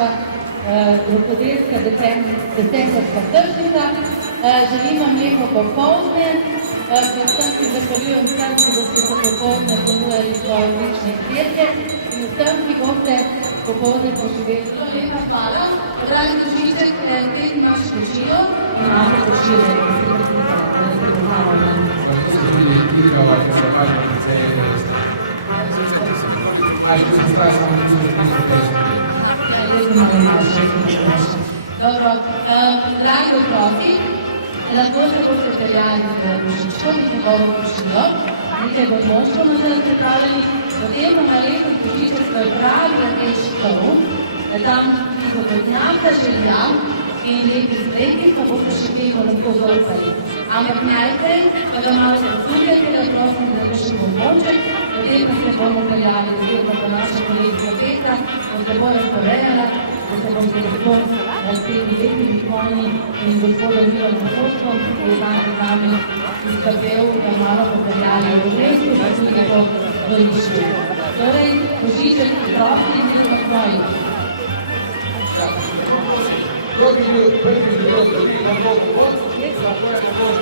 naša rokodelska decembrska tržnica. Želimo vam lepo popoldne, predvsem si zahvaljujem vsem, ki boste popoldne ponujali svoje odlične izdelke in vsem, ki boste popoldne poživeli. Lepa hvala, dragi Božiček, te imaš kočilo, imate kočilo, da se poznavamo. Dobro, dragi otroci, lahko se boste peljali v Božičko, mi se bomo kočilo, nekaj bo moštvo na zdaj pripravljeni, potem bomo na lepo Božiček pripravili rdeč stol, tam bo poznamka želja in lepi izdelki, pa boste še temu lahko vrcali. Ampak najprej, da malo poslušajte, da prosim, da bo še pomoček, potem pa se bomo peljali oziroma do naša kolegica Petra, da se bo razporejala, da se bomo lahko s temi lepimi konji in gospodom Mirom Zahodkom, ki je z nami izkapel, da malo popeljali v Brestu, pa tudi po Volišču. Torej, Božiček, prosim, in smo svoji. Drugi bil, prvi bil, drugi na mnogo pot, za to je na mnogo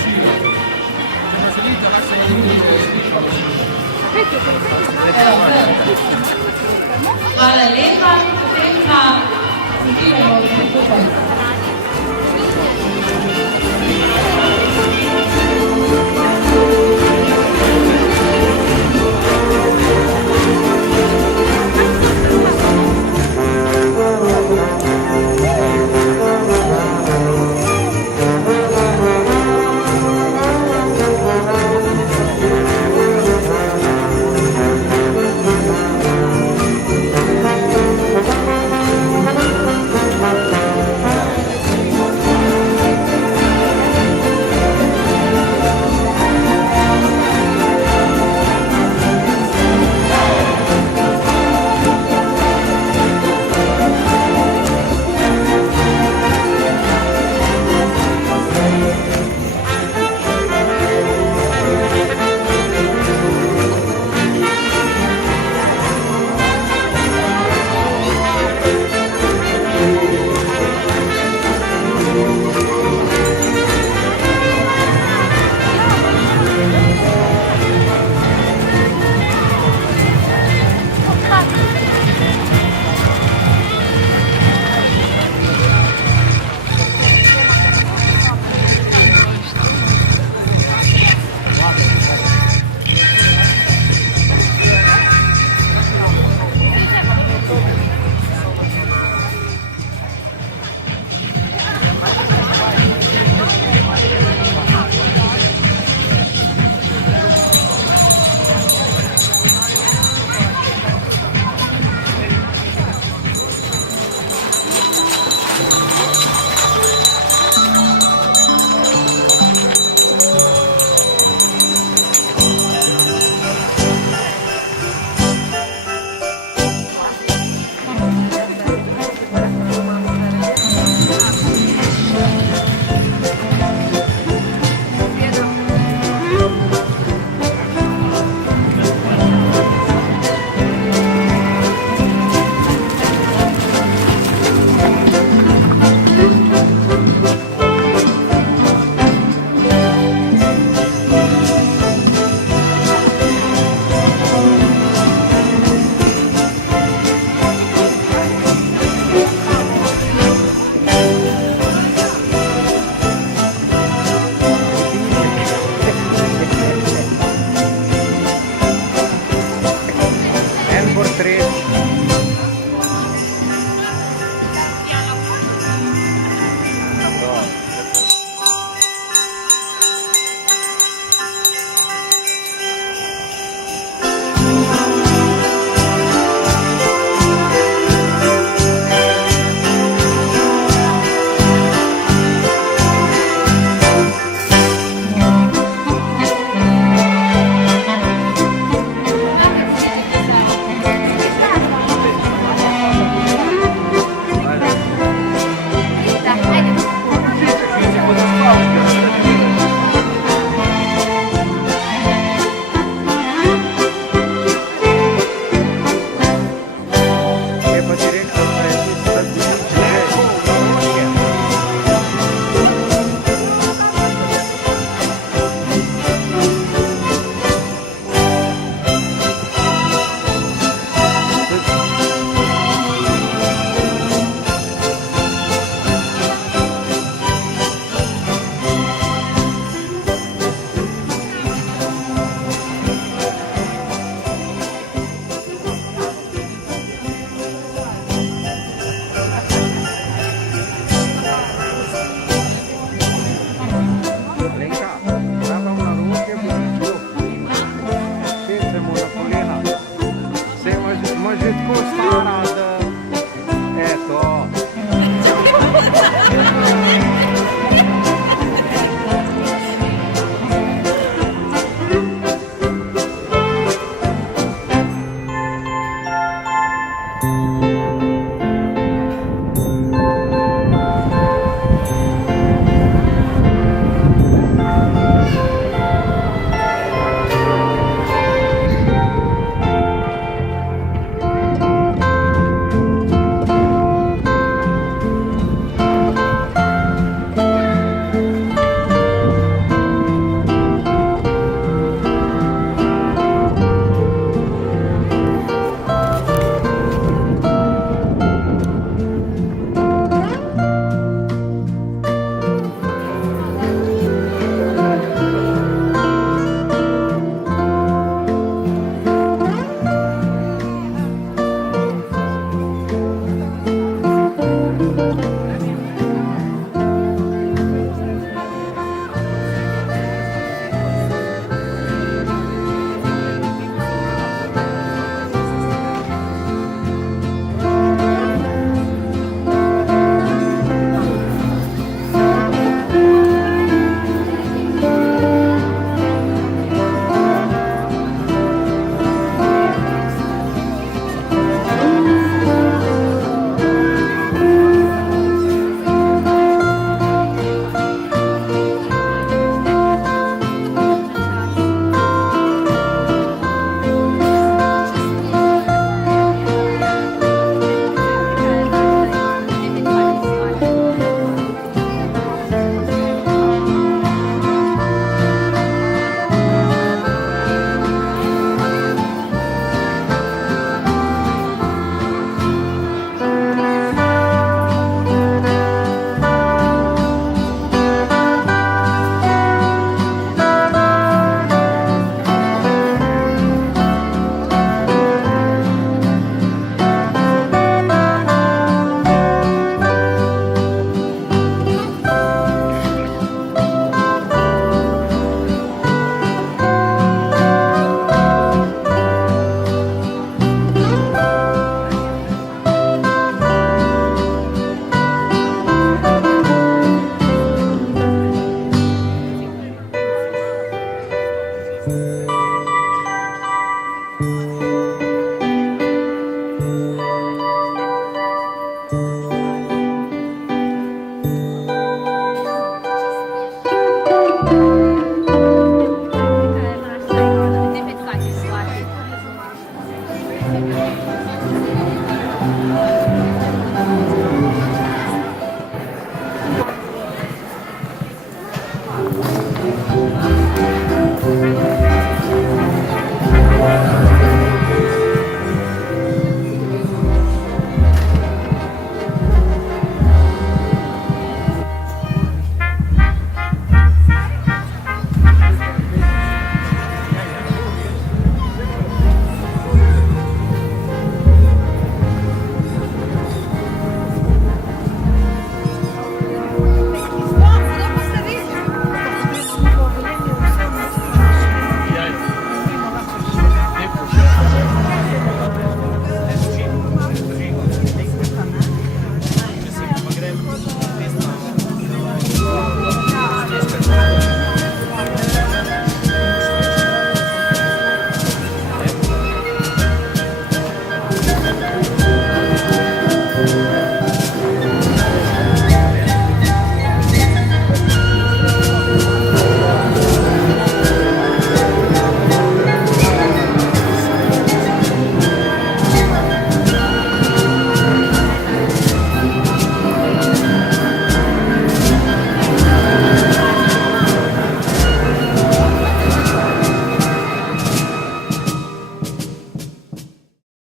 cilje. Veselite, kako se vam ljudi slišalo. Hvala lepa, potem pa uživamo vse skupaj.